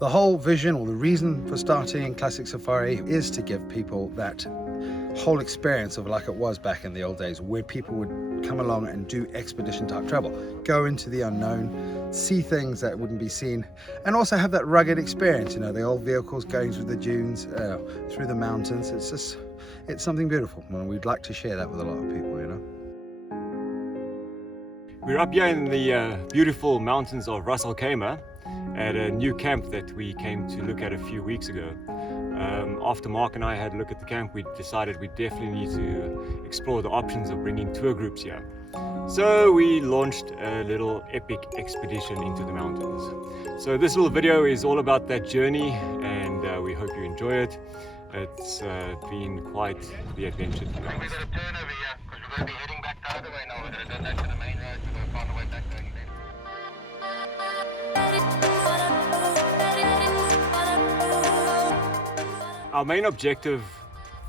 The whole vision or the reason for starting Classic Safari is to give people that whole experience of like it was back in the old days, where people would come along and do expedition type travel, go into the unknown, see things that wouldn't be seen, and also have that rugged experience, you know, the old vehicles going through the dunes, through the mountains. It's something beautiful, and we'd like to share that with a lot of people, you know. We're up here in the beautiful mountains of Ras Al Khaimah at a new camp that we came to look at a few weeks ago. After Mark and I had a look at the camp, we decided we definitely need to explore the options of bringing tour groups here. So we launched a little epic expedition into the mountains. So this little video is all about that journey, and we hope you enjoy it. It's been quite the adventure. We're going to turn over here because we're going to be heading back the other way now. We're going to go back to the main road. We're going to find a way back there again. Our main objective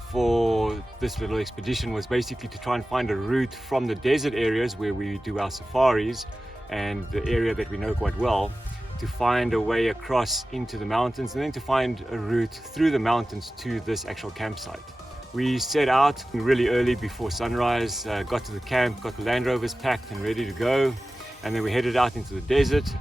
for this little expedition was basically to try and find a route from the desert areas where we do our safaris and the area that we know quite well, to find a way across into the mountains, and then to find a route through the mountains to this actual campsite. We set out really early before sunrise, got to the camp, got the Land Rovers packed and ready to go, and then we headed out into the desert.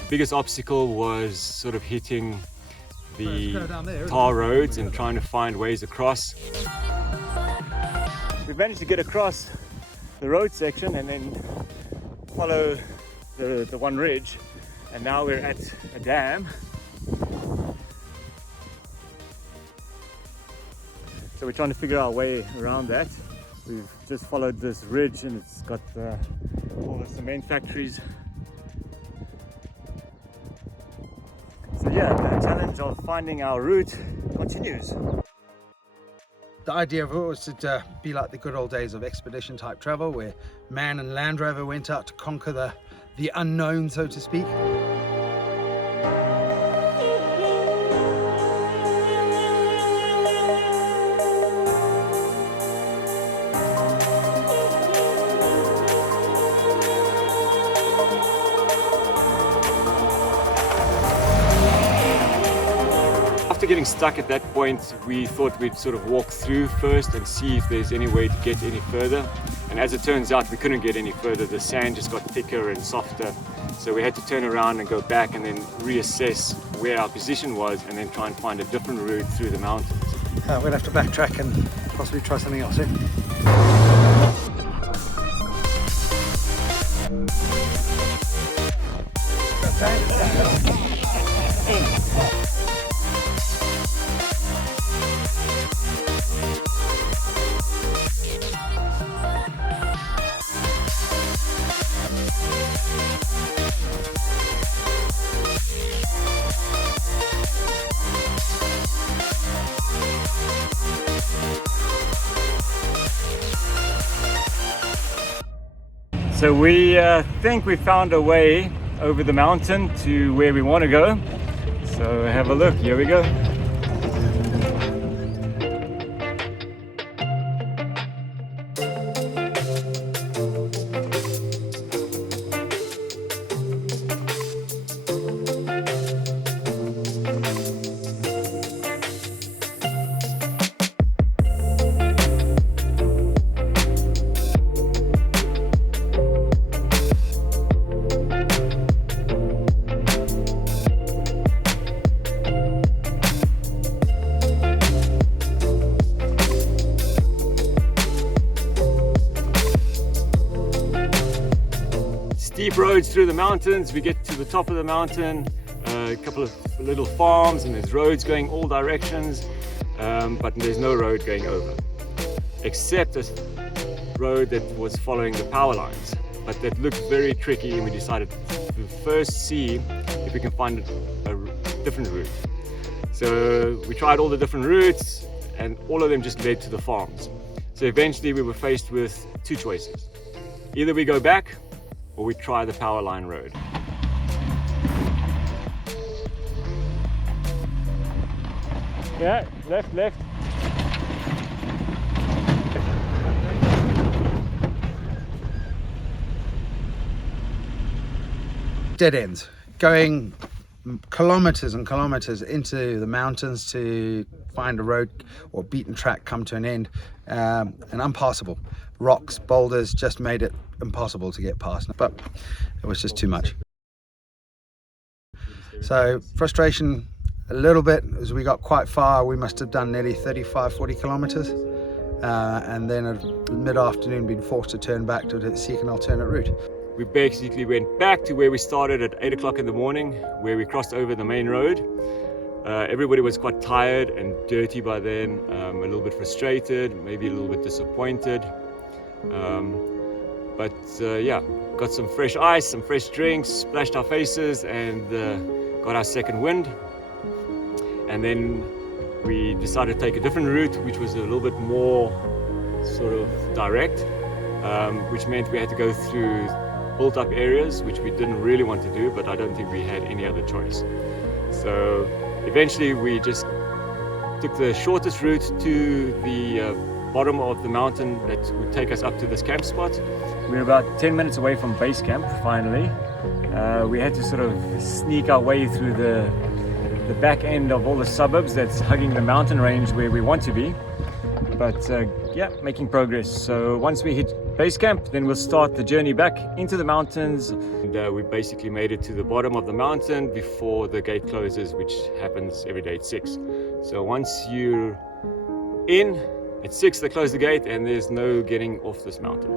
The biggest obstacle was sort of hitting the tar roads and trying to find ways across. We managed to get across the road section and then follow the one ridge, and now we're at a dam. So we're trying to figure our way around that. We've just followed this ridge and it's got all the cement factories. So yeah, the challenge of finding our route continues. The idea of it was to be like the good old days of expedition type travel, where man and Land Rover went out to conquer the unknown, so to speak. After getting stuck at that point, we thought we'd sort of walk through first and see if there's any way to get any further. And as it turns out, we couldn't get any further. The sand just got thicker and softer. So we had to turn around and go back and then reassess where our position was, and then try and find a different route through the mountains. We're gonna have to backtrack and possibly try something else, eh? So we think we found a way over the mountain to where we want to go. So have a look, here we go. Steep roads through the mountains. We get to the top of the mountain, a couple of little farms, and there's roads going all directions, but there's no road going over, except a road that was following the power lines, but that looked very tricky, and we decided to first see if we can find a different route. So we tried all the different routes, and all of them just led to the farms. So eventually we were faced with two choices. Either we go back, or we try the power line road. Yeah, left. dead ends, going kilometers and kilometers into the mountains to find a road or beaten track come to an end, and unpassable. Rocks, boulders just made it impossible to get past, but it was just too much. So frustration a little bit as we got quite far. We must have done nearly 35-40 kilometers, and then at mid-afternoon been forced to turn back to seek an alternate route. We basically went back to where we started at 8 o'clock in the morning, where we crossed over the main road. Everybody was quite tired and dirty by then, a little bit frustrated, maybe a little bit disappointed. But yeah, got some fresh ice, some fresh drinks, splashed our faces, and got our second wind. And then we decided to take a different route, which was a little bit more sort of direct, which meant we had to go through built-up areas, which we didn't really want to do, but I don't think we had any other choice. So eventually we just took the shortest route to the bottom of the mountain that would take us up to this camp spot. We're about 10 minutes away from base camp, finally. We had to sort of sneak our way through the back end of all the suburbs that's hugging the mountain range where we want to be. But yeah, making progress. So once we hit base camp, then we'll start the journey back into the mountains. And we basically made it to the bottom of the mountain before the gate closes, which happens every day at 6. So once you're in, at 6 they close the gate and there's no getting off this mountain.